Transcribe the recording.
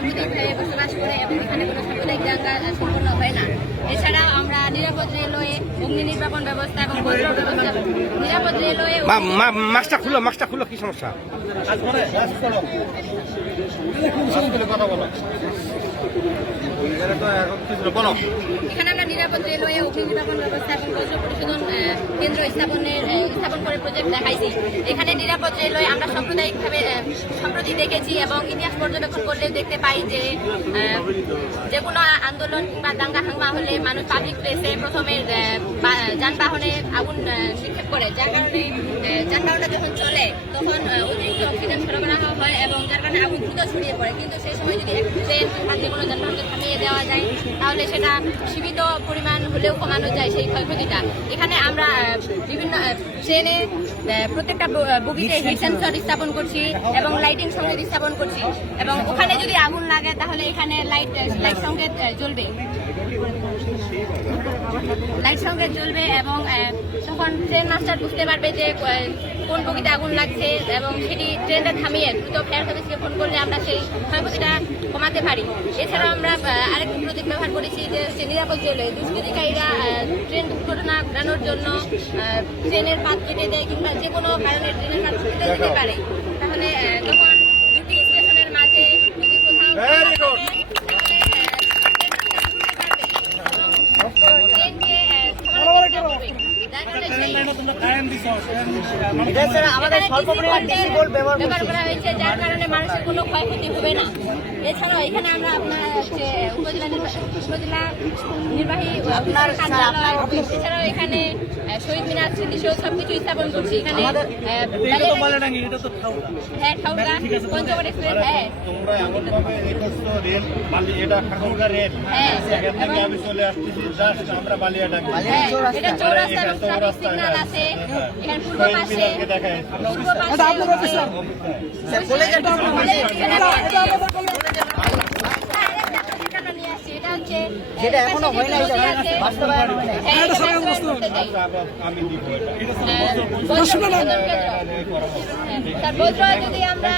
সাম্প্রদায়িকভাবে বসবাস করে এবং এখানে কোনো সাম্প্রদায়িক দাঙ্গা সম্পন্ন হয় না। এছাড়াও আমরা নিরাপদ রেলওয়ে অগ্নি নির্বাপন ব্যবস্থা এবং বজ্র ব্যবস্থা নিরাপদ রেলওয়ে মা- মা- মাস্কটা খুলো মাস্কটা খুলো কি সমস্যা? এখানে আমরা নিরাপদ রেলওয়ে অগ্নি ব্যবস্থা এবং পরিশোধন কেন্দ্র স্থাপনের স্থাপন করে প্রজেক্ট দেখাইছি। এখানে নিরাপদ রেলওয়ে আমরা সাম্প্রদায়িকভাবে সম্প্রতি দেখেছি এবং ইতিহাস পর্যবেক্ষণ করলে দেখতে পাই যে যে কোনো আন্দোলন বা দাঙ্গা হাঙ্গা হলে মানুষ পাবলিক প্লেসে প্রথমে যানবাহনে আগুন নিক্ষেপ করে। যার কারণে যানবাহনটা যখন চলে, তখন অতিরিক্ত অক্সিজেন সরবরাহ হয় এবং যার কারণে আগুন দ্রুত ছড়িয়ে পড়ে। কিন্তু সেই সময় যদি ট্রেন কোনো যানবাহনকে থামিয়ে তাহলে সেটা সীমিত পরিমাণ হলেও কমানো যায় সেই ক্ষয়ক্ষতিটা। এখানে আমরা বিভিন্ন ট্রেনে প্রত্যেকটা বগিতে হিট সেন্সর স্থাপন করছি এবং লাইটিং সংকেত স্থাপন করছি। এবং ওখানে যদি আগুন লাগে তাহলে এখানে লাইট লাইট সংকেত জ্বলবে। লাইট সংকেত জ্বলবে এবং তখন ট্রেন মাস্টার বুঝতে পারবে যে কোন বগিতে আগুন লাগছে এবং সেটি ট্রেনটা থামিয়ে দ্রুত ফায়ার সার্ভিসকে ফোন করলে আমরা সেই ক্ষয়ক্ষতিটা কমাতে পারি। এছাড়াও আমরা আরেকটি প্রতীক ব্যবহার করেছি যে হচ্ছে নিরাপদ চলে। দুষ্কৃতিকারীরা ট্রেন দুর্ঘটনা ঘটানোর জন্য ট্রেনের পাত কেটে দেয় কিংবা যে কোনো কারণে ট্রেনের পাত কেটে দিতে পারে। তাহলে তখন আমাদের স্বল্প পরিমাণ ডিসি ভোল্ট ব্যবহার ব্যবহার করা হয়েছে যার কারণে মানুষের কোনো ক্ষয়ক্ষতি হবে না এছাড়াও এখানে আমরা আপনার হচ্ছে উপজেলা উপজেলা নির্বাহী এছাড়াও এখানে আহ, শহীদ মিনার স্মৃতিসৌধ সব কিছু স্থাপন করছি এখানে আহ, হ্যাঁ ঠাউকা পঞ্চগড় এক্সপ্রেস হ্যাঁ এটা হ্যাঁ। চৌরাস্তা। এটা চৌরাস্তা এবং ট্রাফিক হ্যাঁ। আছে এখানে পূর্ব পাশে। পূর্ব পাশে যেটা হয় নাই, বাস্তবায়ন হয় নাই। যদি আমরা